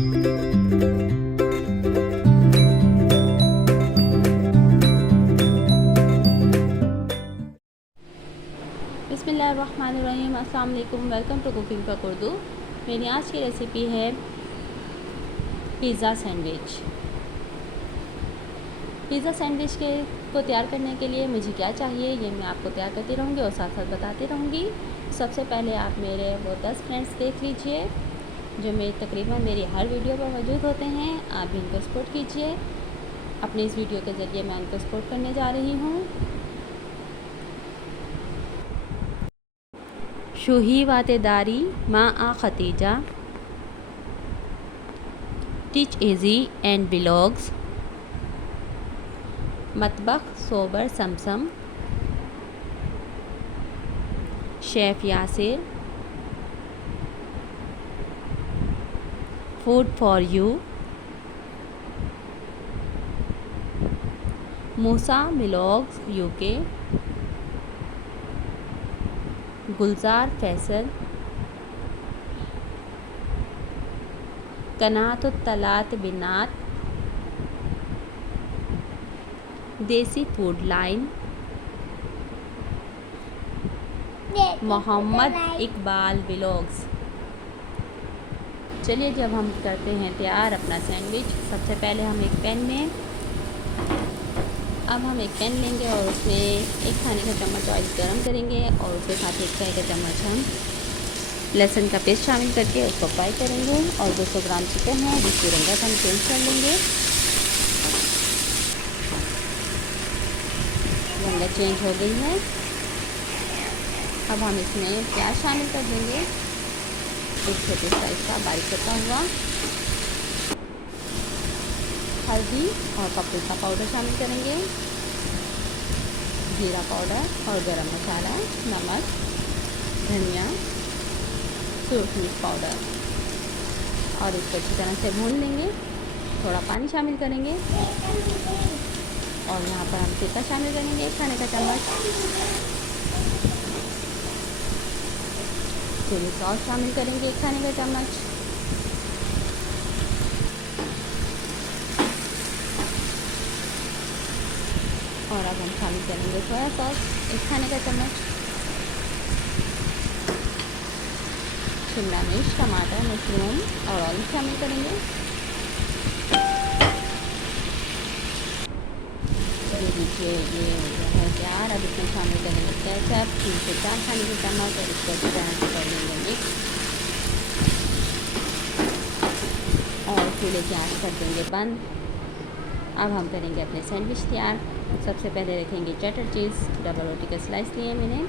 बिस्मिल्लाहिर्रहमानिर्रहीम। अस्सलाम वालेकुम। Welcome to cooking for Urdu. मेरी आज की रेसिपी है पिज़्ज़ा सैंडविच। पिज़्ज़ा सैंडविच को तैयार करने के लिए मुझे क्या चाहिए ये मैं आपको तैयार करती रहूँगी और साथ साथ बताती रहूँगी। सबसे पहले आप मेरे वो 10 फ्रेंड्स देख लीजिए जो तकरीबन मेरी हर वीडियो पर मौजूद होते हैं। आप भी इनको सपोर्ट कीजिए। अपने इस वीडियो के ज़रिए मैं उनको सपोर्ट करने जा रही हूँ। शूही वातेदारी माँ आ Khatija, teach easy and blogs, मतबख सोबर समसम, chef Yasir, food for you, Musa blogs UK, Gulzar Faisal, कनात तलात बिनात, desi food line, Mohammad Iqbal blogs. चलिए जब हम करते हैं तैयार अपना सैंडविच, सबसे पहले हम एक पैन लेंगे और उसमें एक खाने का चम्मच ऑयल गरम करेंगे और उसके साथ एक चाय का चम्मच हम लहसुन का पेस्ट शामिल करके उसको फ्राई करेंगे। और 200 ग्राम चिकन है जिसकी रंगत हम चेंज कर लेंगे। रंगत चेंज हो गई है। अब हम इसमें प्याज शामिल कर देंगे, एक छोटे साइज का बारीक कटा हुआ, हल्दी और पपरिका पाउडर शामिल करेंगे, जीरा पाउडर और गरम मसाला, नमक, धनिया, सूरज मिर्च पाउडर और इसको अच्छी तरह से भून लेंगे। थोड़ा पानी शामिल करेंगे और यहाँ पर हम सिरका शामिल करेंगे 1 खाने का चम्मच, चिली सॉस शामिल करेंगे 1 खाने का चम्मच, और अब हम शामिल करेंगे सोया सॉस 1 खाने का चम्मच, शिमला मिर्च, टमाटर, मशरूम और ऑलिव शामिल करेंगे। ये देखिए ये हो गया है तैयार। अब इसमें शामिल करेंगे केचप 3 से 4 खाने के चम्मच और इसको अच्छी तरह से कर लेंगे मिक्स और चूल्हे की आंच कर देंगे बंद। अब हम करेंगे अपने सैंडविच तैयार। सबसे पहले रखेंगे चटर चीज़, डबल रोटी के स्लाइस लिए मैंने,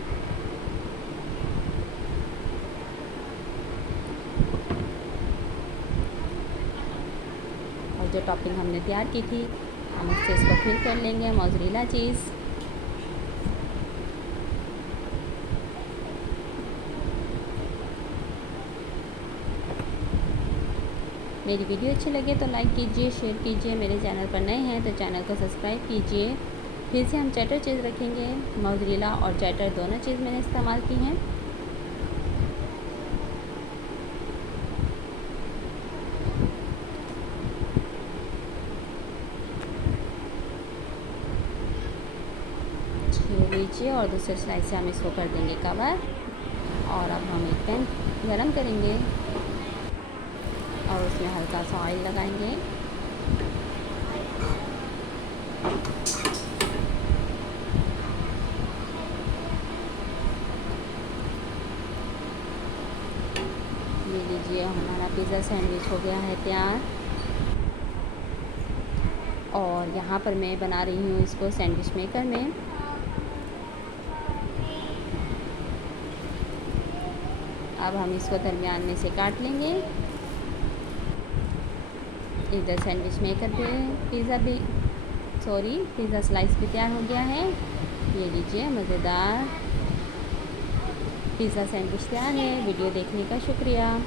और जो टॉपिंग हमने तैयार की थी हम उससे इसको फिल कर लेंगे। मोज़रेला चीज़, मेरी वीडियो अच्छी लगे तो लाइक कीजिए, शेयर कीजिए। मेरे चैनल पर नए हैं तो चैनल को सब्सक्राइब कीजिए। फिर से हम चटर चीज़ रखेंगे, मोज़रेला और चटर दोनों चीज़ मैंने इस्तेमाल की हैं। लीजिए और दूसरे स्लाइस से हम इसको कर देंगे कवर। और अब हम एक पैन गरम करेंगे और उसमें हल्का सा ऑयल लगाएंगे। ये लीजिए हमारा पिज़्ज़ा सैंडविच हो गया है तैयार। और यहाँ पर मैं बना रही हूँ इसको सैंडविच मेकर में। अब हम इसको दरमियान में से काट लेंगे। इधर सैंडविच मेकर पे पिज़्ज़ा स्लाइस भी तैयार हो गया है। ये लीजिए मज़ेदार पिज़्ज़ा सैंडविच तैयार है। वीडियो देखने का शुक्रिया।